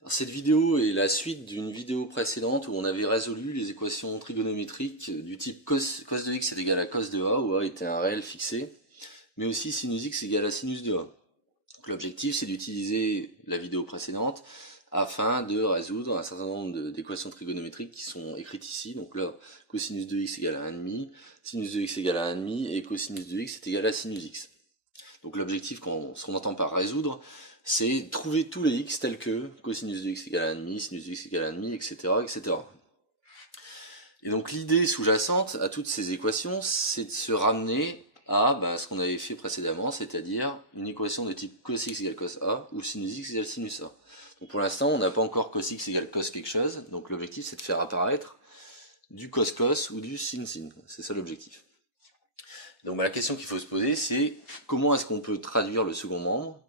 Alors, cette vidéo est la suite d'une vidéo précédente où on avait résolu les équations trigonométriques du type cos de x est égal à cos de a, où a était un réel fixé, mais aussi sinus x égale à sinus de a. L'objectif, c'est d'utiliser la vidéo précédente afin de résoudre un certain nombre d'équations trigonométriques qui sont écrites ici. Donc là, cosinus de x égale à 1,5, sinus de x égale à 1,5 et cosinus de x est égal à sinus x. Donc l'objectif, ce qu'on entend par résoudre, c'est trouver tous les x tels que cosinus de x égale à 1,5, sinus de x égale à 1,5, etc., etc. Et donc l'idée sous-jacente à toutes ces équations, c'est de se ramener à ce qu'on avait fait précédemment, c'est-à-dire une équation de type cos x égale cos a ou sinus x égale sinus a. Donc pour l'instant, on n'a pas encore cos x égale cos quelque chose, donc l'objectif c'est de faire apparaître du cos cos ou du sin sin, c'est ça l'objectif. Donc la question qu'il faut se poser, c'est comment est-ce qu'on peut traduire le second membre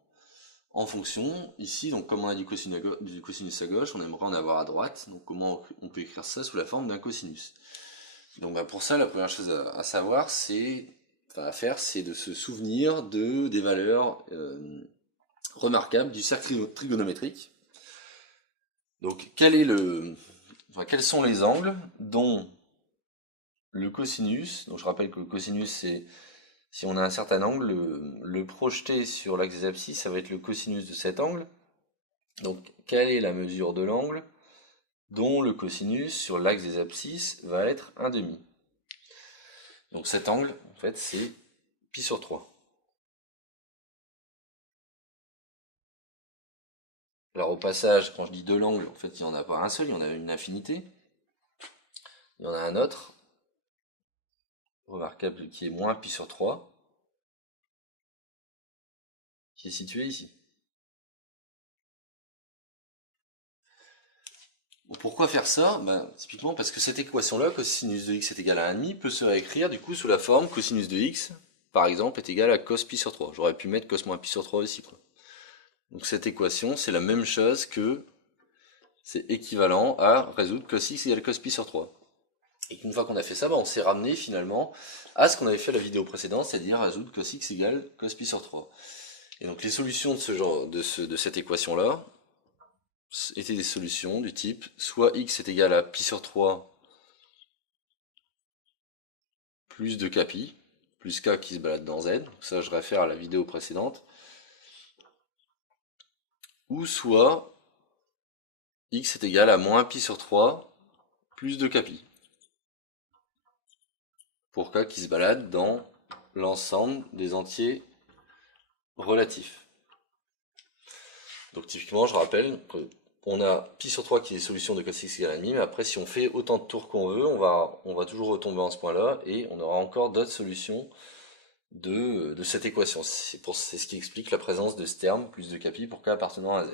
en fonction, ici, donc comme on a du cosinus à gauche, on aimerait en avoir à droite, donc comment on peut écrire ça sous la forme d'un cosinus. Donc pour ça, la première chose à savoir, à faire, c'est de se souvenir des valeurs remarquables du cercle trigonométrique. Donc quels sont les angles dont le cosinus, donc je rappelle que le cosinus c'est si on a un certain angle, le projeté sur l'axe des abscisses, ça va être le cosinus de cet angle. Donc, quelle est la mesure de l'angle dont le cosinus sur l'axe des abscisses va être 1,5? Donc cet angle, en fait, c'est pi sur 3. Alors au passage, quand je dis de l'angle, en fait, il n'y en a pas un seul, il y en a une infinité. Il y en a un autre, remarquable, qui est moins pi sur 3, qui est situé ici. Pourquoi faire ça? Typiquement parce que cette équation-là, cosinus de x est égal à 1,5, peut se réécrire du coup sous la forme cosinus de x, par exemple, est égal à cos pi sur 3. J'aurais pu mettre cos moins pi sur 3 aussi, quoi. Donc cette équation, c'est la même chose que, c'est équivalent à résoudre cos x égale cos pi sur 3. Et qu'une fois qu'on a fait ça, on s'est ramené finalement à ce qu'on avait fait à la vidéo précédente, c'est-à-dire résoudre cos x égale cos pi sur 3. Et donc les solutions de ce genre, de cette équation-là, étaient des solutions du type soit x est égal à pi sur 3 plus 2kpi, plus k qui se balade dans z, donc ça je réfère à la vidéo précédente, ou soit x est égal à moins pi sur 3 plus 2kpi, pour k qui se balade dans l'ensemble des entiers relatifs. Donc typiquement, je rappelle qu'on a pi sur 3 qui est des solutions de cos x égale à 1,5, mais après si on fait autant de tours qu'on veut, on va toujours retomber en ce point-là, et on aura encore d'autres solutions de cette équation. C'est ce qui explique la présence de ce terme, plus de kpi pour k appartenant à z.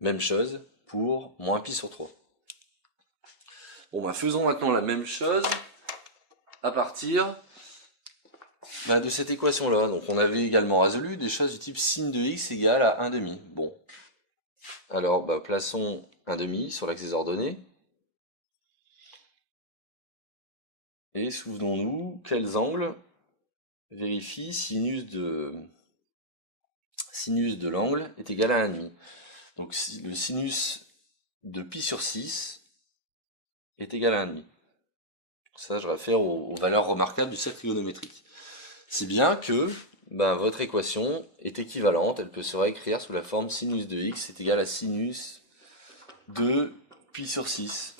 Même chose pour moins pi sur 3. Bon, faisons maintenant la même chose à partir de cette équation-là. Donc on avait également résolu des choses du type sin de x égale à 1,5. Bon. Alors, plaçons 1,5 sur l'axe des ordonnées. Et souvenons-nous quels angles vérifient sinus de l'angle est égal à 1,5. Donc le sinus de pi sur 6 est égal à 1,5. Ça, je réfère aux valeurs remarquables du cercle trigonométrique. C'est bien que votre équation est équivalente, elle peut se réécrire sous la forme sinus de x est égal à sinus de pi sur 6.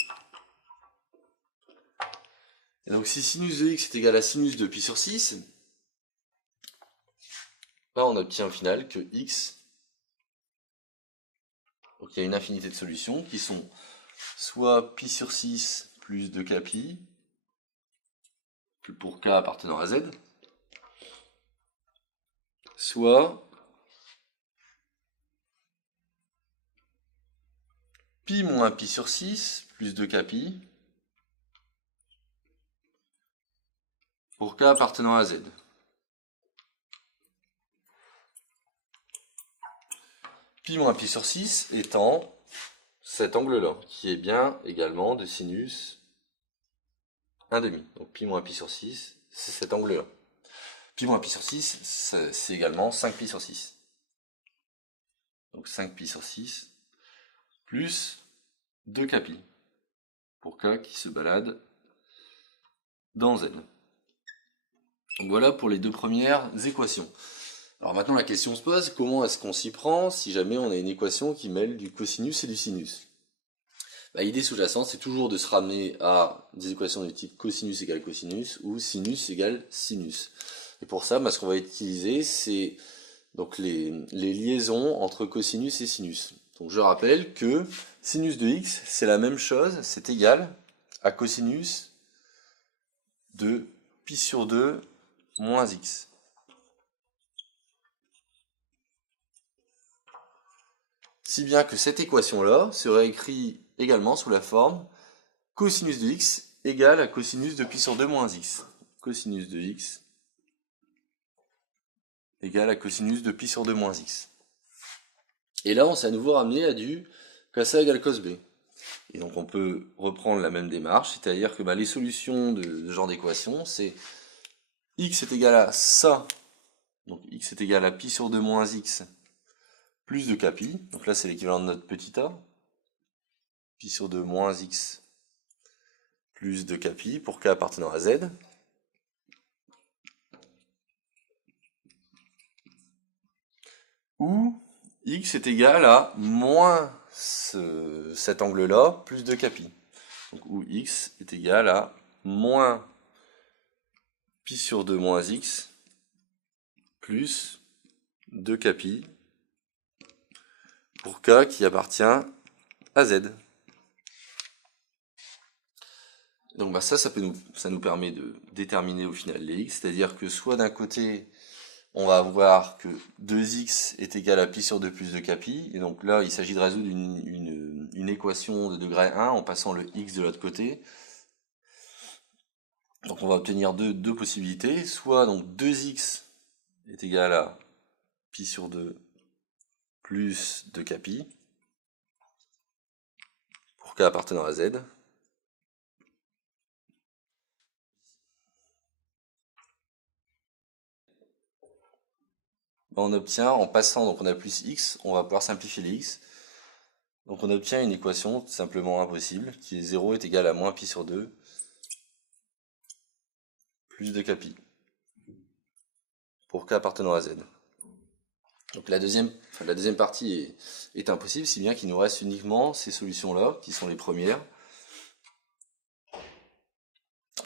Et donc si sinus de x est égal à sinus de pi sur 6, là on obtient au final que x, donc il y a une infinité de solutions qui sont soit pi sur 6 plus 2kpi, pour k appartenant à z, soit pi moins pi sur 6 plus 2kpi pour k appartenant à z. Pi moins pi sur 6 étant cet angle-là, qui est bien également de sinus 1,5. Donc pi moins pi sur 6, c'est cet angle-là. Pi moins pi sur 6, c'est également 5pi sur 6. Donc 5pi sur 6, plus 2 capi, pour k qui se balade dans z. Donc voilà pour les deux premières équations. Alors maintenant la question se pose, comment est-ce qu'on s'y prend si jamais on a une équation qui mêle du cosinus et du sinus? L'idée sous-jacente, c'est toujours de se ramener à des équations du type cosinus égale cosinus ou sinus égale sinus. Et pour ça, ce qu'on va utiliser, c'est donc les liaisons entre cosinus et sinus. Donc je rappelle que sinus de x, c'est la même chose, c'est égal à cosinus de pi sur 2 moins x. Si bien que cette équation-là serait écrite également sous la forme cosinus de x égale à cosinus de pi sur 2 moins x. Cosinus de x égale à cosinus de pi sur 2 moins x. Et là, on s'est à nouveau ramené à du cos A égale cos B. Et donc on peut reprendre la même démarche, c'est-à-dire que les solutions de ce genre d'équation, c'est x est égal à ça, donc x est égal à pi sur 2 moins x plus de kpi, donc là c'est l'équivalent de notre petit a, pi sur 2 moins x plus de kpi pour k appartenant à z. Où x est égal à moins cet angle-là plus de kpi. Donc où x est égal à moins pi sur 2 moins x plus 2 kpi pour k qui appartient à z. Donc ça nous permet de déterminer au final les x, c'est-à-dire que soit d'un côté on va voir que 2x est égal à pi sur 2 plus 2 kpi, et donc là il s'agit de résoudre une équation de degré 1 en passant le x de l'autre côté. Donc on va obtenir deux possibilités, soit donc 2x est égal à pi sur 2 plus 2 kpi pour k appartenant à z. On obtient, en passant, donc on a plus x, on va pouvoir simplifier les x. Donc on obtient une équation tout simplement impossible, qui est 0 est égal à moins pi sur 2 plus 2 kpi pour k appartenant à z. Donc la deuxième partie est impossible, si bien qu'il nous reste uniquement ces solutions-là, qui sont les premières,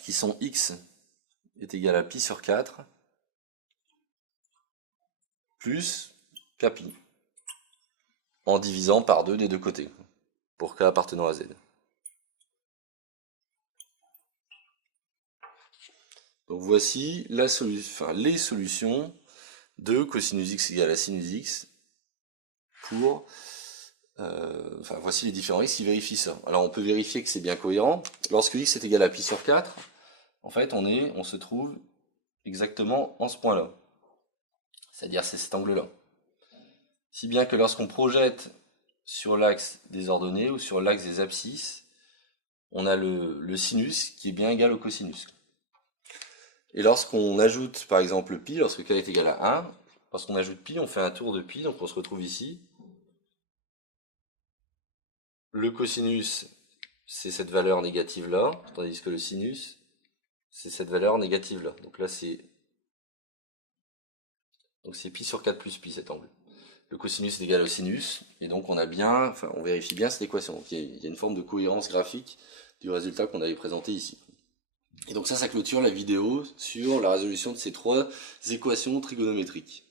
qui sont x est égal à pi sur 4 plus kpi, en divisant par 2 des deux côtés, pour k appartenant à z. Donc voici les solutions de cosinus x égale à sinus x pour... voici les différents x qui vérifient ça. Alors on peut vérifier que c'est bien cohérent. Lorsque x est égal à pi sur 4, en fait on se trouve exactement en ce point-là. C'est-à-dire c'est cet angle-là. Si bien que lorsqu'on projette sur l'axe des ordonnées ou sur l'axe des abscisses, on a le sinus qui est bien égal au cosinus. Et lorsqu'on ajoute par exemple pi, lorsque k est égal à 1, lorsqu'on ajoute pi, on fait un tour de pi, donc on se retrouve ici. Le cosinus, c'est cette valeur négative là, tandis que le sinus, c'est cette valeur négative là. Donc là c'est pi sur 4 plus pi cet angle. Le cosinus est égal au sinus, et donc on vérifie bien cette équation. Donc il y a une forme de cohérence graphique du résultat qu'on avait présenté ici. Et donc ça clôture la vidéo sur la résolution de ces trois équations trigonométriques.